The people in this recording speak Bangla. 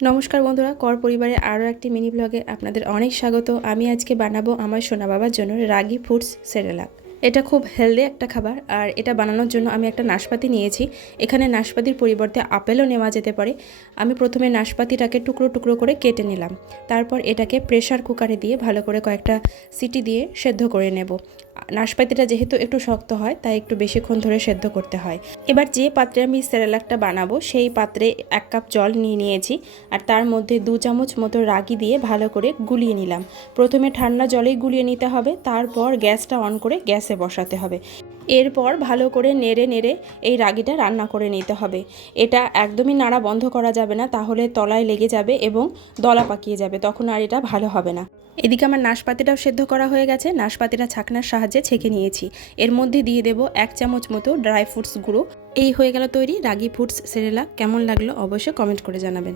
নমস্কার বন্ধুরা, কর পরিবারের আরও একটি মিনি ব্লগে আপনাদের অনেক স্বাগত। আমি আজকে বানাবো আমার সোনা বাবার জন্য রাগি ফুডস সেরেলাক। এটা খুব হেলদি একটা খাবার, আর এটা বানানোর জন্য আমি একটা নাশপাতি নিয়েছি। এখানে নাশপাতির পরিবর্তে আপেলও নেওয়া যেতে পারে। আমি প্রথমে নাশপাতিটাকে টুকরো টুকরো করে কেটে নিলাম। তারপর এটাকে প্রেসার কুকারে দিয়ে ভালো করে কয়েকটা সিটি দিয়ে সেদ্ধ করে নেব। নাশপাতিটা যেহেতু একটু শক্ত হয়, তাই একটু বেশিক্ষণ ধরে সেদ্ধ করতে হয়। এবার যে পাত্রে আমি সেরেলাকটা বানাবো সেই পাত্রে 1 কাপ জল নিয়েছি, আর তার মধ্যে 2 চামচ মতো রাগি দিয়ে ভালো করে গুলিয়ে নিলাম। প্রথমে ঠান্ডা জলেই গুলিয়ে নিতে হবে, তারপর গ্যাসটা অন করে গ্যাসে বসাতে হবে। এরপর ভালো করে নেড়ে নেড়ে এই রাগিটা রান্না করে নিতে হবে। এটা একদমই নাড়া বন্ধ করা যাবে না, তাহলে তলায় লেগে যাবে এবং দলা পাকিয়ে যাবে, তখন আর এটা ভালো হবে না। এদিকে আমার নাশপাতিটাও সেদ্ধ করা হয়ে গেছে। নাশপাতিটা ছাকনার সাহায্যে ছেঁকে নিয়েছি। এর মধ্যে দিয়ে দেব 1 চামচ মতো ড্রাই ফ্রুটস গুঁড়ো। এই হয়ে গেল তৈরি রাগি ফুডস সেরেলাক। কেমন লাগলো অবশ্যই কমেন্ট করে জানাবেন।